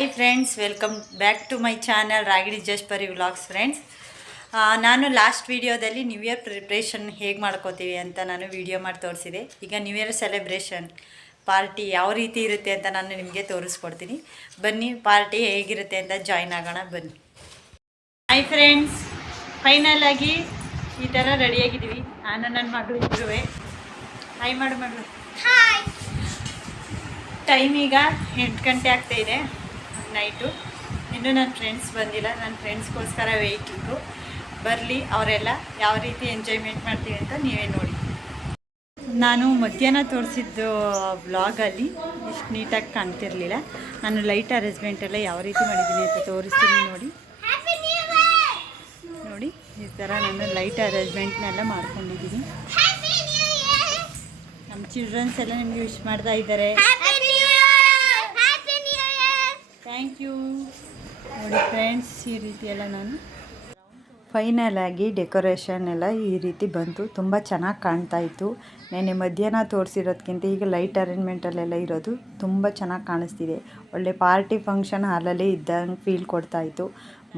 Hi friends, welcome back to my channel Ragini Jashpari vlogs. Friends, ನಾನು last ವಿಡಿಯೋದಲ್ಲಿ new year preparation ಹೇಗೆ ಮಾಡ್ಕೋತೀವಿ ಅಂತ ನಾನು ವಿಡಿಯೋ ಮಾಡಿ ತೋರಿಸಿದೆ. ಈಗ ನ್ಯೂ ಇಯರ್ ಸೆಲೆಬ್ರೇಷನ್ ಪಾರ್ಟಿ ಯಾವ ರೀತಿ ಇರುತ್ತೆ ಅಂತ ನಾನು ನಿಮಗೆ ತೋರಿಸ್ಕೊಡ್ತೀನಿ. ಬನ್ನಿ, ಪಾರ್ಟಿ ಹೇಗಿರುತ್ತೆ ಅಂತ ಜಾಯ್ನ್ ಆಗೋಣ ಬನ್ನಿ. ಹಾಯ್ ಫ್ರೆಂಡ್ಸ್, ಫೈನಲ್ ಆಗಿ ಈ ಥರ ರೆಡಿಯಾಗಿದ್ದೀವಿ. ನಾನು ನನ್ನ ಮಗಳು ಇದ್ರುವೆ. ಹಾಯ್ ಮಾಡು ಮಗಳು. ಟೈಮ್ ಈಗ 8 ಗಂಟೆ ಆಗ್ತಾಯಿದೆ ನೈಟು. ಇನ್ನೂ ನನ್ನ ಫ್ರೆಂಡ್ಸ್ ಬಂದಿಲ್ಲ. ನನ್ನ ಫ್ರೆಂಡ್ಸ್ಗೋಸ್ಕರ ವೆಯ್ಟಿಂಗು. ಬರಲಿ, ಅವರೆಲ್ಲ ಯಾವ ರೀತಿ ಎಂಜಾಯ್ಮೆಂಟ್ ಮಾಡ್ತೀವಿ ಅಂತ ನೀವೇ ನೋಡಿ. ನಾನು ಮಧ್ಯಾಹ್ನ ತೋರಿಸಿದ್ದು ವ್ಲಾಗಲ್ಲಿ ಇಷ್ಟು ನೀಟಾಗಿ ಕಾಣ್ತಿರ್ಲಿಲ್ಲ. ನಾನು ಲೈಟ್ ಅರೇಂಜ್ಮೆಂಟೆಲ್ಲ ಯಾವ ರೀತಿ ಮಾಡಿದ್ದೀನಿ ಅಂತ ತೋರಿಸ್ತೀನಿ ನೋಡಿ. ನೋಡಿ, ಈ ಥರ ನಾನು ಲೈಟ್ ಅರೇಂಜ್ಮೆಂಟ್ನೆಲ್ಲ ಮಾಡ್ಕೊಂಡಿದ್ದೀನಿ. ನಮ್ಮ ಚಿಲ್ಡ್ರನ್ಸ್ ಎಲ್ಲ ನಿಮಗೆ ವಿಶ್ ಮಾಡ್ತಾ ಇದ್ದಾರೆ. Thank you. ನೋಡಿ ಫ್ರೆಂಡ್ಸ್, ಈ ರೀತಿ ಎಲ್ಲ ನಾನು ಫೈನಲ್ ಆಗಿ ಡೆಕೋರೇಷನ್ ಎಲ್ಲ ಈ ರೀತಿ ಬಂತು. ತುಂಬ ಚೆನ್ನಾಗಿ ಕಾಣ್ತಾ ಇತ್ತು. ನೆನ್ನೆ ಮಧ್ಯಾಹ್ನ ತೋರಿಸಿರೋದಕ್ಕಿಂತ ಈಗ ಲೈಟ್ ಅರೇಂಜ್ಮೆಂಟಲ್ಲೆಲ್ಲ ಇರೋದು ತುಂಬ ಚೆನ್ನಾಗಿ ಕಾಣಿಸ್ತಿದೆ. ಒಳ್ಳೆ ಪಾರ್ಟಿ ಫಂಕ್ಷನ್ ಹಾಲಲ್ಲೇ ಇದ್ದಂಗೆ ಫೀಲ್ ಕೊಡ್ತಾಯಿತ್ತು.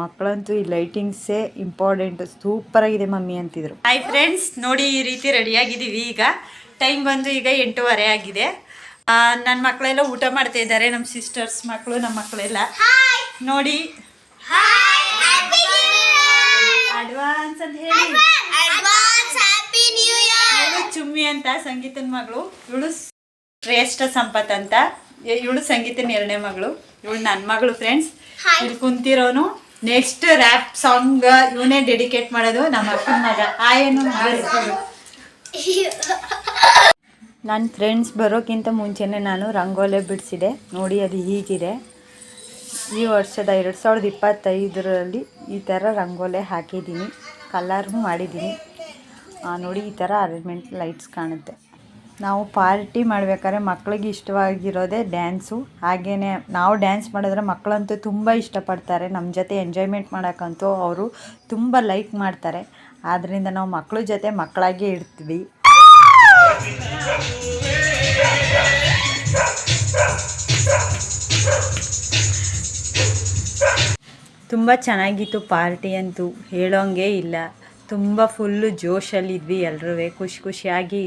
ಮಕ್ಕಳಂತೂ ಈ ಲೈಟಿಂಗ್ಸೇ ಇಂಪಾರ್ಟೆಂಟ್. ಸೂಪರಾಗಿದೆ ಮಮ್ಮಿ ಅಂತಿದ್ರು. ಹಾಯ್ ಫ್ರೆಂಡ್ಸ್, ನೋಡಿ ಈ ರೀತಿ ರೆಡಿಯಾಗಿದ್ದೀವಿ. ಈಗ ಟೈಮ್ ಬಂದು ಈಗ 8:15 ಆಗಿದೆ. ನನ್ನ ಮಕ್ಕಳೆಲ್ಲ ಊಟ ಮಾಡ್ತಾ ಇದ್ದಾರೆ. ನಮ್ಮ ಸಿಸ್ಟರ್ಸ್ ಮಕ್ಕಳು, ನಮ್ಮ ಮಕ್ಕಳೆಲ್ಲ ನೋಡಿ. ಅಡ್ವಾನ್ಸ್ ಅಂತ ಹೇಳಿ ಚುಮ್ಮಿ ಅಂತ ಸಂಗೀತನ ಮಗಳು. ಇವಳು ಶ್ರೇಷ್ಠ ಸಂಪತ್ ಅಂತ. ಇವಳು ಸಂಗೀತನ 2ನೇ ಮಗಳು. ಇವಳು ನನ್ನ ಮಗಳು. ಫ್ರೆಂಡ್ಸ್, ಇಲ್ಲಿ ಕುಂತಿರೋನು ನೆಕ್ಸ್ಟ್ ರ್ಯಾಪ್ ಸಾಂಗ್ ಇವನೇ ಡೆಡಿಕೇಟ್ ಮಾಡೋದು ನಮ್ಮ ಅಕ್ಕನ ಮಗ. ಆಯನು ನನ್ನ ಫ್ರೆಂಡ್ಸ್ ಬರೋಕ್ಕಿಂತ ಮುಂಚೆನೇ ನಾನು ರಂಗೋಲೆ ಬಿಡಿಸಿದೆ. ನೋಡಿ, ಅದು ಹೀಗಿದೆ. ಈ ವರ್ಷದ 2025ರಲ್ಲಿ ಈ ಥರ ರಂಗೋಲೆ ಹಾಕಿದ್ದೀನಿ. ಕಲರ್ನು ಮಾಡಿದ್ದೀನಿ. ನೋಡಿ, ಈ ಥರ ಅರೇಂಜ್ಮೆಂಟ್ ಲೈಟ್ಸ್ ಕಾಣುತ್ತೆ. ನಾವು ಪಾರ್ಟಿ ಮಾಡಬೇಕಾದ್ರೆ ಮಕ್ಕಳಿಗೆ ಇಷ್ಟವಾಗಿರೋದೇ ಡ್ಯಾನ್ಸು. ಹಾಗೆಯೇ ನಾವು ಡ್ಯಾನ್ಸ್ ಮಾಡಿದ್ರೆ ಮಕ್ಕಳಂತೂ ತುಂಬ ಇಷ್ಟಪಡ್ತಾರೆ. ನಮ್ಮ ಜೊತೆ ಎಂಜಾಯ್ಮೆಂಟ್ ಮಾಡೋಕ್ಕಂತೂ ಅವರು ತುಂಬ ಲೈಕ್ ಮಾಡ್ತಾರೆ. ಆದ್ದರಿಂದ ನಾವು ಮಕ್ಕಳ ಜೊತೆ ಮಕ್ಕಳಾಗೇ ಇರ್ತೀವಿ. ತುಂಬ ಚೆನ್ನಾಗಿತ್ತು ಪಾರ್ಟಿ ಅಂತೂ, ಹೇಳೋಂಗೆ ಇಲ್ಲ. ತುಂಬ ಫುಲ್ಲು ಜೋಶಲ್ಲಿದ್ವಿ. ಎಲ್ಲರೂ ಖುಷಿಯಾಗಿ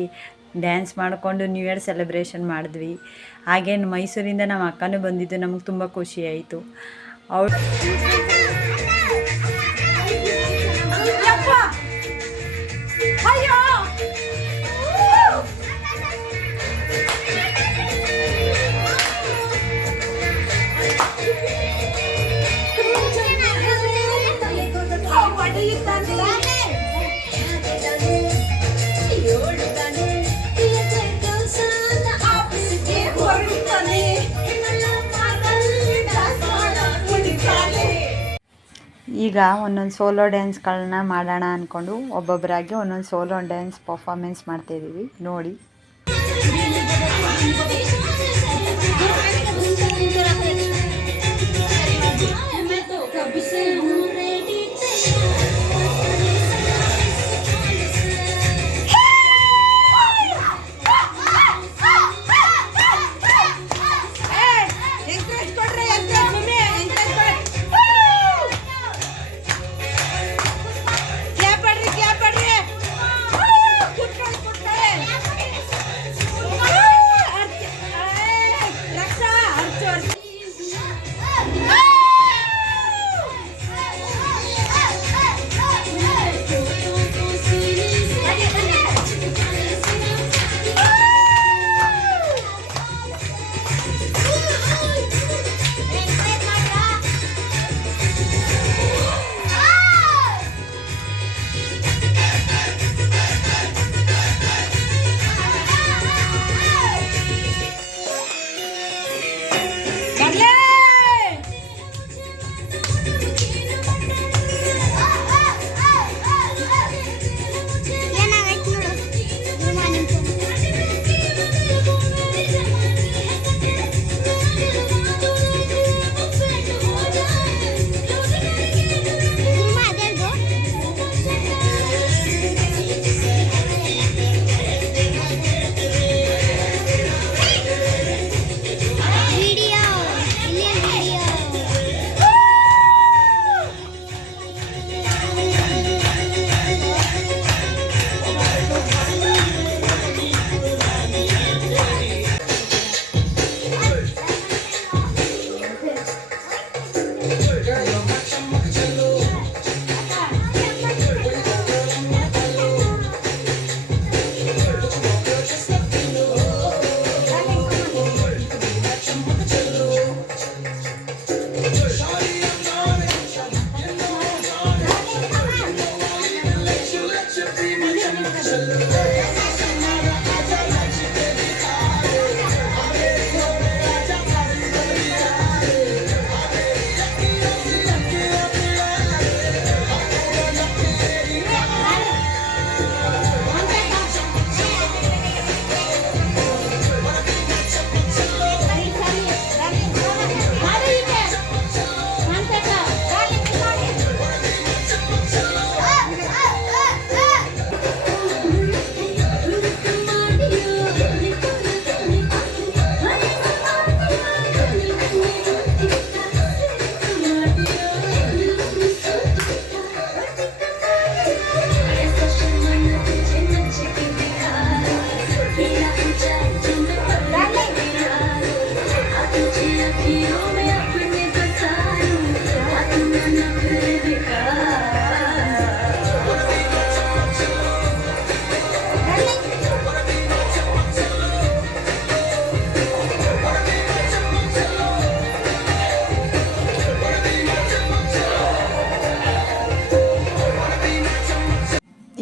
ಡ್ಯಾನ್ಸ್ ಮಾಡಿಕೊಂಡು ನ್ಯೂ ಇಯರ್ ಸೆಲೆಬ್ರೇಷನ್ ಮಾಡಿದ್ವಿ. ಹಾಗೇನು ಮೈಸೂರಿಂದ ನಮ್ಮ ಅಕ್ಕನೂ ಬಂದಿದ್ದು. ನಮಗೆ ತುಂಬ ಖುಷಿ ಆಯಿತು. ಅವಳು ಈಗ ಒಂದೊಂದು ಸೋಲೋ ಡ್ಯಾನ್ಸ್ಗಳನ್ನ ಮಾಡೋಣ ಅಂದ್ಕೊಂಡು ಒಬ್ಬೊಬ್ಬರಾಗಿ ಒಂದೊಂದು ಸೋಲೋ ಡ್ಯಾನ್ಸ್ ಪರ್ಫಾರ್ಮೆನ್ಸ್ ಮಾಡ್ತಾಯಿದ್ದೀವಿ ನೋಡಿ.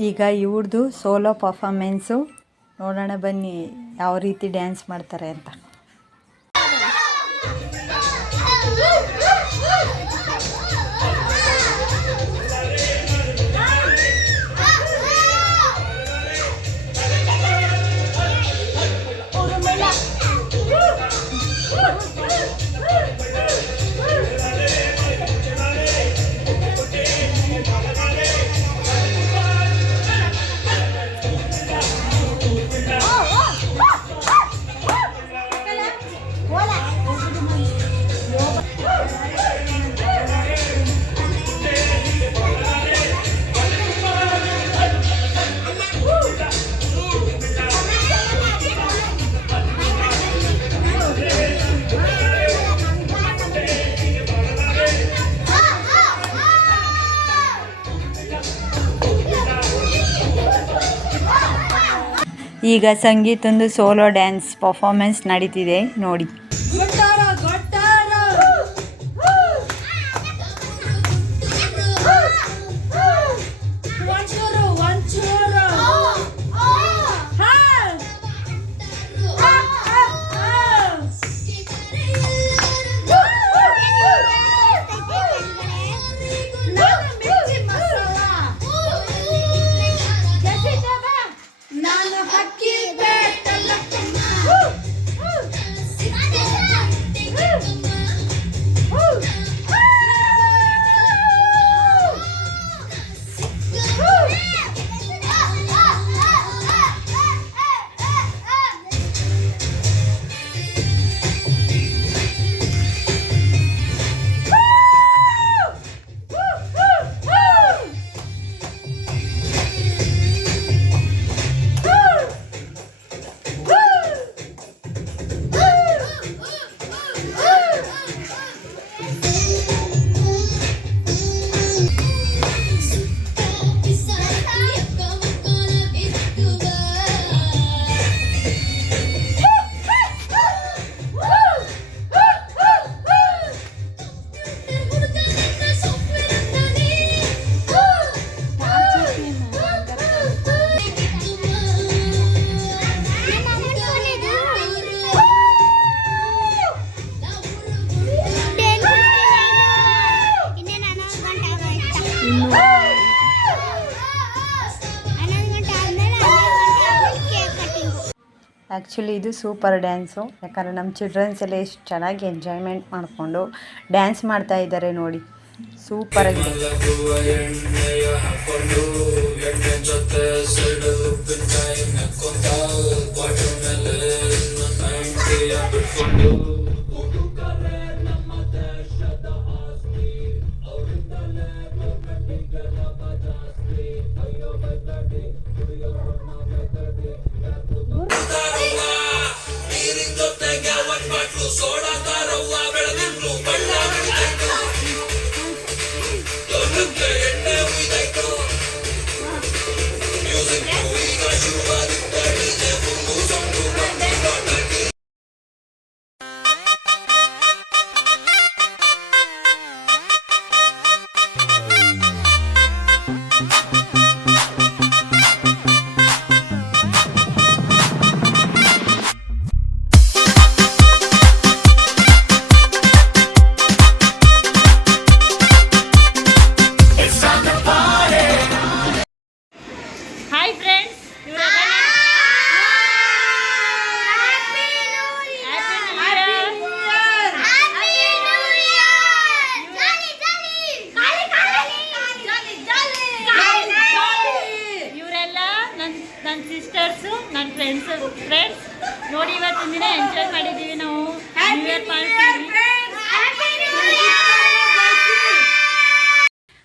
ಈಗ ಇವ್ರದ್ದು ಸೋಲೋ ಪರ್ಫಾಮೆನ್ಸು ನೋಡೋಣ ಬನ್ನಿ ಯಾವ ರೀತಿ ಡ್ಯಾನ್ಸ್ ಮಾಡ್ತಾರೆ ಅಂತ. ಈಗ ಸಂಗೀತಂದು ಸೋಲೋ ಡ್ಯಾನ್ಸ್ ಪರ್ಫಾರ್ಮೆನ್ಸ್ ನಡೀತಿದೆ ನೋಡಿ. ಆ್ಯಕ್ಚುಲಿ ಇದು ಸೂಪರ್ ಡ್ಯಾನ್ಸು, ಯಾಕಂದರೆ ನಮ್ಮ ಚಿಲ್ಡ್ರನ್ಸ್ ಎಲ್ಲ ಎಷ್ಟು ಚೆನ್ನಾಗಿ ಎಂಜಾಯ್ಮೆಂಟ್ ಮಾಡಿಕೊಂಡು ಡ್ಯಾನ್ಸ್ ಮಾಡ್ತಾ ಇದ್ದಾರೆ ನೋಡಿ, ಸೂಪರಾಗಿದೆ. ಫ್ರೆಂಡ್ಸ್ ನೋಡಿ ಇವತ್ತಿನ ದಿನ ಎಂಜಾಯ್ ಮಾಡಿದ್ದೀವಿ ನಾವು new year party.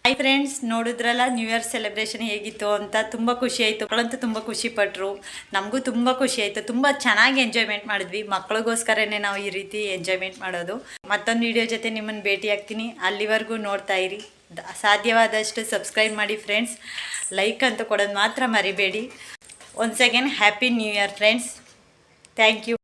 Hi friends, ನೋಡಿದ್ರಲ್ಲ ನ್ಯೂ ಇಯರ್ ಸೆಲೆಬ್ರೇಷನ್ ಹೇಗಿತ್ತು ಅಂತ. ತುಂಬ ಖುಷಿ ಆಯಿತು. ಮಕ್ಕಳಂತೂ ತುಂಬ ಖುಷಿ ಪಟ್ಟರು, ನಮಗೂ ತುಂಬ ಖುಷಿ ಆಯಿತು. ತುಂಬ ಚೆನ್ನಾಗಿ ಎಂಜಾಯ್ಮೆಂಟ್ ಮಾಡಿದ್ವಿ. ಮಕ್ಕಳಿಗೋಸ್ಕರನೇ ನಾವು ಈ ರೀತಿ ಎಂಜಾಯ್ಮೆಂಟ್ ಮಾಡೋದು. ಮತ್ತೊಂದು ವಿಡಿಯೋ ಜೊತೆ ನಿಮ್ಮನ್ನು ಭೇಟಿ ಆಗ್ತೀನಿ. ಅಲ್ಲಿವರೆಗೂ ನೋಡ್ತಾ ಇರಿ. ಸಾಧ್ಯವಾದಷ್ಟು ಸಬ್ಸ್ಕ್ರೈಬ್ ಮಾಡಿ ಫ್ರೆಂಡ್ಸ್. ಲೈಕ್ ಅಂತೂ ಕೊಡೋದು ಮಾತ್ರ ಮರಿಬೇಡಿ. Once again happy new year friends. Thank you.